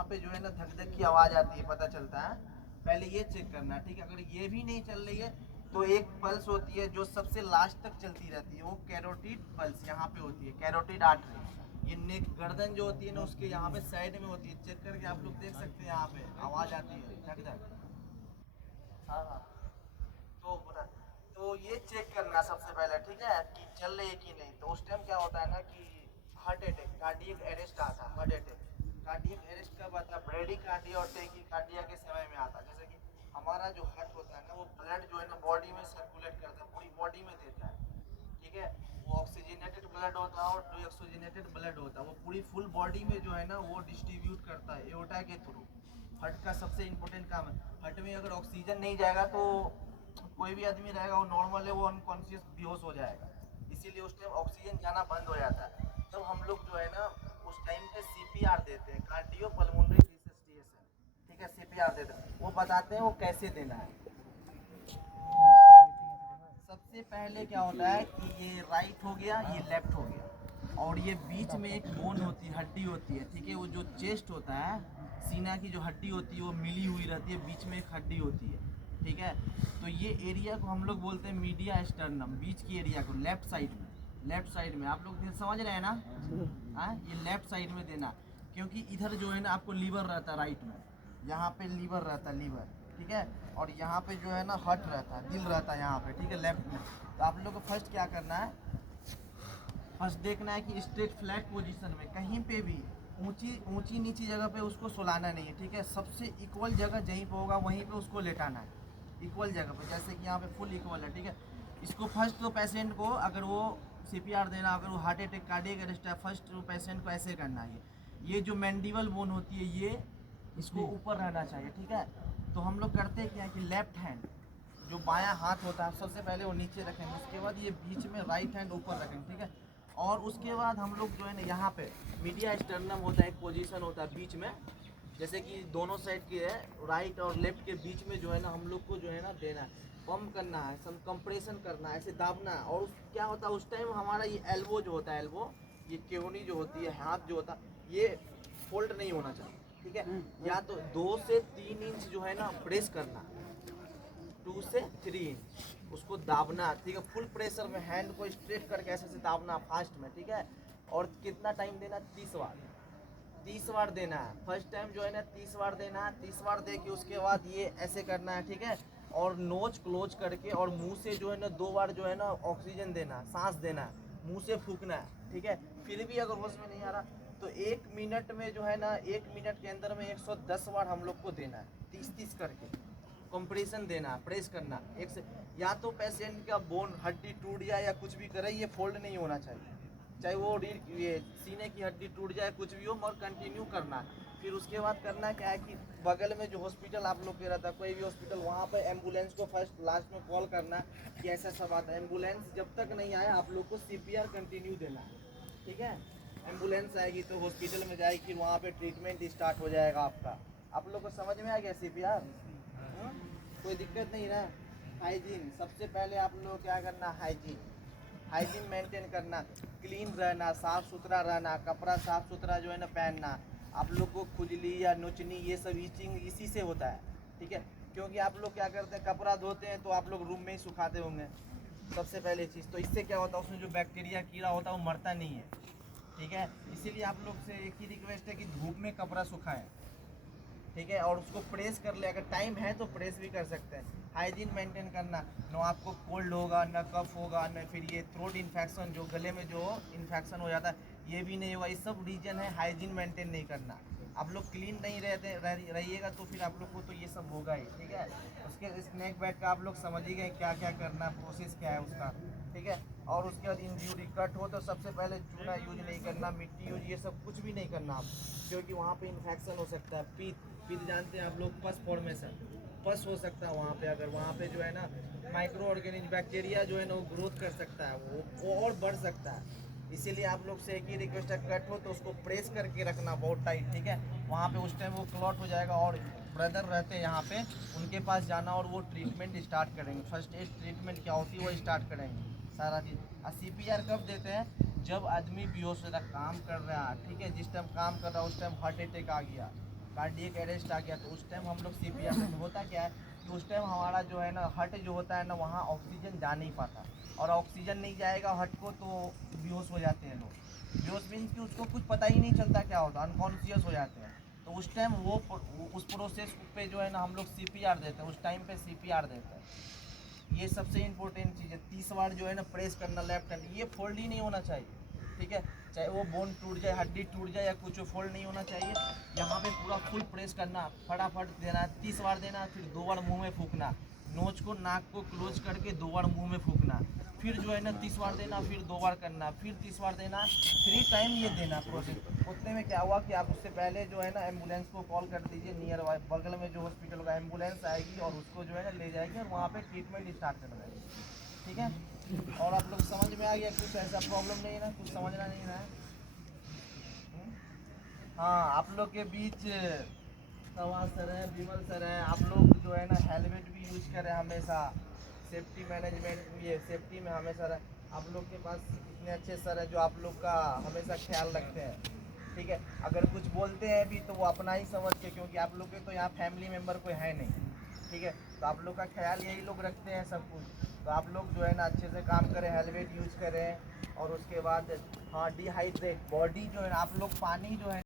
यहाँ पे जो है ना धक धक की आवाज़ आती है, पता चलता है। पहले ये चेक करना है, ठीक है। अगर ये भी नहीं चल रही है तो एक पल्स होती है जो सबसे लास्ट तक चलती रहती है, वो कैरोटिड पल्स यहाँ पे होती है, कैरोटिड आर्टरी। ये नेक गर्दन जो होती है ना उसके यहाँ पे साइड में होती है, चेक करके आप लोग देख सकते हैं, यहाँ पे आवाज़ आती है धक धक। हाँ हाँ। तो बता, तो ये चेक करना सबसे पहले, ठीक है, कि चल रही है कि नहीं। तो उस टाइम क्या होता है ना कि हार्ट अटैक, कार्डियक अरेस्ट आता है। हार्ट अटैक, कार्डियक अरेस्ट कब आता है? ब्रेडी कार्डिया और टेकी कार्डिया के समय में आता है। जैसे कि हमारा जो हार्ट होता है ना, वो ब्लड जो है ना बॉडी में सर्कुलेट करता है, पूरी बॉडी में देता है, ठीक है। वो ऑक्सीजनेटेड ब्लड होता है और डीऑक्सीजनेटेड ब्लड होता है, वो पूरी फुल बॉडी में जो है ना वो डिस्ट्रीब्यूट करता है एओर्टा के थ्रू। हार्ट का सबसे इम्पोर्टेंट काम है। हार्ट में अगर ऑक्सीजन नहीं जाएगा तो कोई भी आदमी रहेगा वो नॉर्मल है, वो अनकॉन्शियस बेहोश हो जाएगा। इसीलिए उस टाइम ऑक्सीजन जाना बंद हो जाता है। तब हम लोग जो है ना उस टाइम पे सीपीआर देते हैं, कार्डियो पल्मोनरी रिससिटेशन, ठीक है, सीपीआर देते हैं। वो बताते हैं वो कैसे देना है। सबसे पहले क्या होता है कि ये राइट हो गया, ये लेफ्ट हो गया, और ये बीच में एक बोन होती है, हड्डी होती है, ठीक है। वो जो चेस्ट होता है, सीना की जो हड्डी होती है वो मिली हुई रहती है, बीच में एक हड्डी होती है, ठीक है। तो ये एरिया को हम लोग बोलते हैं मीडिया स्टर्नम, बीच की एरिया को, लेफ्ट साइड में। लेफ्ट साइड में आप लोग समझ रहे हैं ना? हाँ, ये लेफ्ट साइड में देना, क्योंकि इधर जो है ना आपको लीवर रहता है राइट में, यहाँ पे लीवर रहता है, लीवर, ठीक है। और यहाँ पे जो है ना हार्ट रहता है, दिल रहता है यहाँ पे, ठीक है, लेफ्ट में। तो आप लोग को फर्स्ट क्या करना है, फर्स्ट देखना है कि स्ट्रेट फ्लैट पोजीशन में कहीं पे भी ऊंची ऊंची नीची जगह पे उसको सुलाना नहीं है, ठीक है। सबसे इक्वल जगह जहीं पे होगा वहीं पे उसको लेटाना है, इक्वल जगह पे, जैसे कि यहाँ पे फुल इक्वल है, ठीक है। इसको फर्स्ट तो पेशेंट को, अगर वो सीपीआर देना, अगर वो हार्ट अटैक कार्डियक अरेस्ट है, फर्स्ट पेशेंट को ऐसे करना है। ये जो मैंडिबल बोन होती है ये इसको ऊपर रहना चाहिए, ठीक है। तो हम लोग करते क्या है कि लेफ्ट हैंड जो बायां हाथ होता है सबसे पहले वो नीचे रखेंगे, उसके बाद ये बीच में राइट हैंड ऊपर रखेंगे, ठीक है। और उसके बाद हम लोग जो है ना यहाँ पे मीडिया स्टर्नम होता है, एक पोजीशन होता है बीच में, जैसे कि दोनों साइड के है, राइट और लेफ्ट के बीच में जो है ना हम लोग को जो है ना देना है, पंप करना है, सम कंप्रेशन करना है, ऐसे दाबना है। और क्या होता है उस टाइम हमारा ये एल्बो जो होता है, एल्बो, ये केवनी जो होती है, हाथ जो होता है, ये फोल्ड नहीं होना चाहिए, ठीक है। या तो 2 से 3 इंच जो है ना प्रेस करना, 2 से 3 इंच उसको दाबना, ठीक है। फुल प्रेशर में हैंड को स्ट्रेट करके ऐसे से दाबना फास्ट में, ठीक है। और कितना टाइम देना? 30 बार, 30 बार देना है। फर्स्ट टाइम जो है ना 30 बार देना है, 30 बार दे के उसके बाद ये ऐसे करना है, ठीक है। और नोज क्लोज करके और मुंह से जो है ना 2 बार जो है ना ऑक्सीजन देना, सांस देना है, मुंह से फूकना है, ठीक है। फिर भी अगर होश में नहीं आ रहा तो 1 मिनट में जो है ना 1 मिनट के अंदर में 110 बार हम लोग को देना है, 30-30 करके कंप्रेशन देना, प्रेस करना एक से। या तो पेशेंट का बोन हड्डी टूट जाए या कुछ भी करे, ये फोल्ड नहीं होना चाहिए, चाहे वो ये सीने की हड्डी टूट जाए, कुछ भी हो, मगर कंटिन्यू करना है। फिर उसके बाद करना क्या है कि बगल में जो हॉस्पिटल आप लोग के रहता है, कोई भी हॉस्पिटल, वहाँ पे एम्बुलेंस को फर्स्ट लास्ट में कॉल करना है कि ऐसा सब आता है। एम्बुलेंस जब तक नहीं आया आप लोग को सीपीआर कंटिन्यू देना है, ठीक है। एम्बुलेंस आएगी तो हॉस्पिटल में जाएगी, फिर वहाँ पे ट्रीटमेंट स्टार्ट हो जाएगा आपका। आप लोग को समझ में आ गया सीपीआर? कोई दिक्कत नहीं ना? हाइजीन सबसे पहले आप लोग क्या करना, हाइजीन, हाइजीन मेंटेन करना, क्लीन रहना, साफ़ सुथरा रहना, कपड़ा साफ़ सुथरा जो है ना पहनना। आप लोग को खुजली या नोचनी ये सब ईचिंग इसी से होता है, ठीक है। क्योंकि आप लोग क्या करते हैं, कपड़ा धोते हैं तो आप लोग रूम में ही सुखाते होंगे सबसे पहले चीज़। तो इससे क्या होता है, उसमें जो बैक्टीरिया कीड़ा होता है वो मरता नहीं है, ठीक है। इसीलिए आप लोग से एक ही रिक्वेस्ट है कि धूप में कपड़ा सुखाएं, ठीक है। और उसको प्रेस कर ले, अगर टाइम है तो प्रेस भी कर सकते हैं। हाइजीन मेंटेन करना, न आपको कोल्ड होगा, न कफ होगा, न फिर ये थ्रोट इन्फेक्शन जो गले में जो इन्फेक्शन हो जाता है ये भी नहीं होगा। ये सब रीजन है हाइजीन मेंटेन नहीं करना। आप लोग क्लीन नहीं रहिएगा तो फिर आप लोग को तो ये सब होगा ही, ठीक है। उसके स्नैक बैग का आप लोग समझ ही गए क्या क्या करना, प्रोसेस क्या है उसका, ठीक है। और उसके बाद इंजरी कट हो तो सबसे पहले चूना यूज नहीं करना, मिट्टी यूज, ये सब कुछ भी नहीं करना आप, क्योंकि वहाँ पे इन्फेक्शन हो सकता है। पीत जानते हैं आप लोग, पस फॉर्मेशन, पस हो सकता है वहाँ पे। अगर वहाँ पे जो है ना माइक्रो ऑर्गेनिज्म बैक्टीरिया जो है ना वो ग्रोथ कर सकता है, वो और बढ़ सकता है। इसीलिए आप लोग से एक ही रिक्वेस्ट है, कट हो तो उसको प्रेस करके रखना बहुत टाइट, ठीक है। वहाँ पे उस टाइम वो क्लॉट हो जाएगा। और ब्रदर रहते हैं यहाँ पे, उनके पास जाना और वो ट्रीटमेंट स्टार्ट करेंगे, फर्स्ट एड ट्रीटमेंट क्या होती है वो स्टार्ट करेंगे सारा चीज़। और सीपीआर कब देते हैं? जब आदमी बेहोश हो रहा, काम कर रहा है, ठीक है, जिस टाइम काम कर रहा है उस टाइम हार्ट अटैक आ गया, कार्डियक अरेस्ट आ गया तो उस टाइम हम लोग सीपीआर में होता क्या है कि उस टाइम हमारा जो है ना हार्ट जो होता है ना वहाँ ऑक्सीजन जा नहीं पाता, और ऑक्सीजन नहीं जाएगा हार्ट को तो बेहोश हो जाते हैं लोग। बेहोश मीन्स कि उसको कुछ पता ही नहीं चलता क्या होता, अनकॉन्शियस हो जाते हैं। तो उस टाइम वो उस प्रोसेस पे जो है ना हम लोग सीपीआर देते हैं, उस टाइम पे सीपीआर देते हैं। ये सबसे इम्पोर्टेंट चीज़ है। 30 बार जो है ना प्रेस करना लेफ्ट हैंड, ये फोल्ड ही नहीं होना चाहिए, ठीक है। चाहे वो बोन टूट जाए, हड्डी टूट जाए या कुछ, फोल्ड नहीं होना चाहिए। यहाँ पे पूरा फुल प्रेस करना, फटाफट देना, 30 बार देना, फिर 2 बार मुंह में फूकना, नोच को नाक को क्लोज करके 2 बार मुंह में फूकना, फिर जो है ना 30 बार देना, फिर 2 बार करना, फिर 30 बार देना, 3 टाइम ये देना प्रोसेस। उतने में क्या हुआ कि आप उससे पहले जो है ना एम्बुलेंस को कॉल कर दीजिए, नियर बाय बगल में जो हॉस्पिटल का एम्बुलेंस आएगी और उसको जो है ना ले जाएगी और वहाँ पे ट्रीटमेंट स्टार्ट कर देंगे, ठीक है। और आप लोग समझ में आ गया, कुछ ऐसा प्रॉब्लम नहीं है ना, कुछ समझना नहीं है। हाँ, आप लोग के बीच तवा सर है, विमल सर है, आप लोग जो है ना हेलमेट भी यूज करें हमेशा, सेफ्टी मैनेजमेंट ये सेफ्टी में हमेशा आप लोग के पास इतने अच्छे सर हैं जो आप लोग का हमेशा ख्याल रखते हैं, ठीक है। अगर कुछ बोलते हैं भी तो वो अपना ही समझ के, क्योंकि आप लोग के तो यहाँ फैमिली मेम्बर कोई है नहीं, ठीक है। तो आप लोग का ख्याल यही लोग रखते हैं सब कुछ। तो आप लोग जो है ना अच्छे से काम करें, हेलमेट यूज करें, और उसके बाद हाँ डिहाइड्रेट बॉडी जो है ना, आप लोग पानी जो है